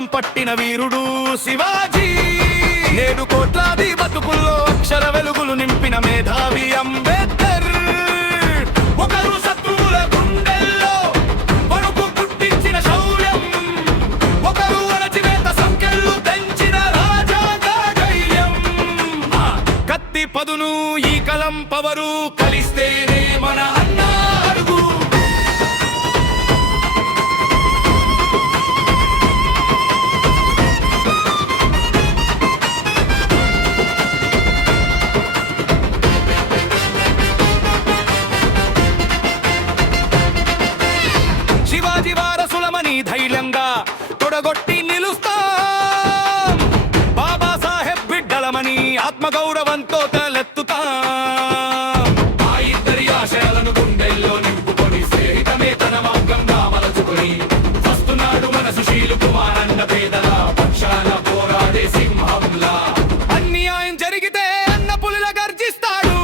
కలం పట్టిన వీరుడు శివాజీ. నేడు కోట్లాది బతుకుల్లో అక్షర వెలుగులు నింపిన మేధావి అంబేద్కర్. ఒకరు శత్రువుల గుండెల్లో వణుకు పుట్టించిన శౌర్యం, ఒకరు అణచివేత సంఖ్యలు తెంచిన రాజాంగ ధైర్యం. కత్తి పదును ఈ కలం పవరు కలిస్తేనే మన అన్న అడుగు. శివాజీ వారసులమని ధైర్యంగా తొడగొట్టి నిలుస్తాం. బాబాసాహెబ్ బిడ్డలమని ఆత్మగౌరవంతో తలెత్తుతాం. ఆ ఇద్దరి ఆశయాలను గుండెల్లో నింపుకొని స్నేహితమే తన మార్గంగా మలచుకొని వస్తున్నాడు మన సుశీలు కుమారన్న పేదల పక్షాన పోరాడే సింహంలా. అన్యాయం జరిగితే అన్న పులిల గర్జిస్తాడు.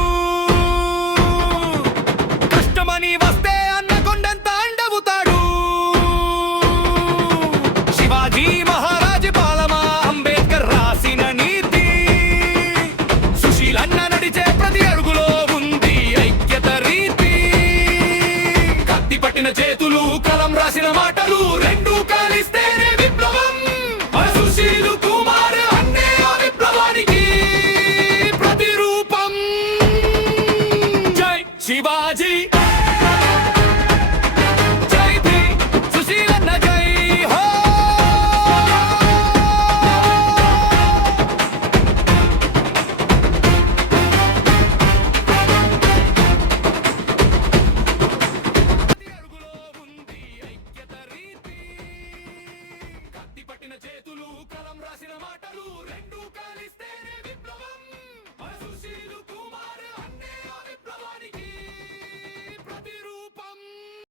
కష్టమని వస్తే అన్న కొండంత అండవుతాడు. శివాజీ మహారాజ్ పాలమా అంబేద్కర్ రాసిన నీతి. సుశీలన్న నడిచే ప్రతి అడుగులో ఉంది ఐక్యత రీతి. కత్తి పట్టిన చేతులు కలం రాసిన మాటలు రెండు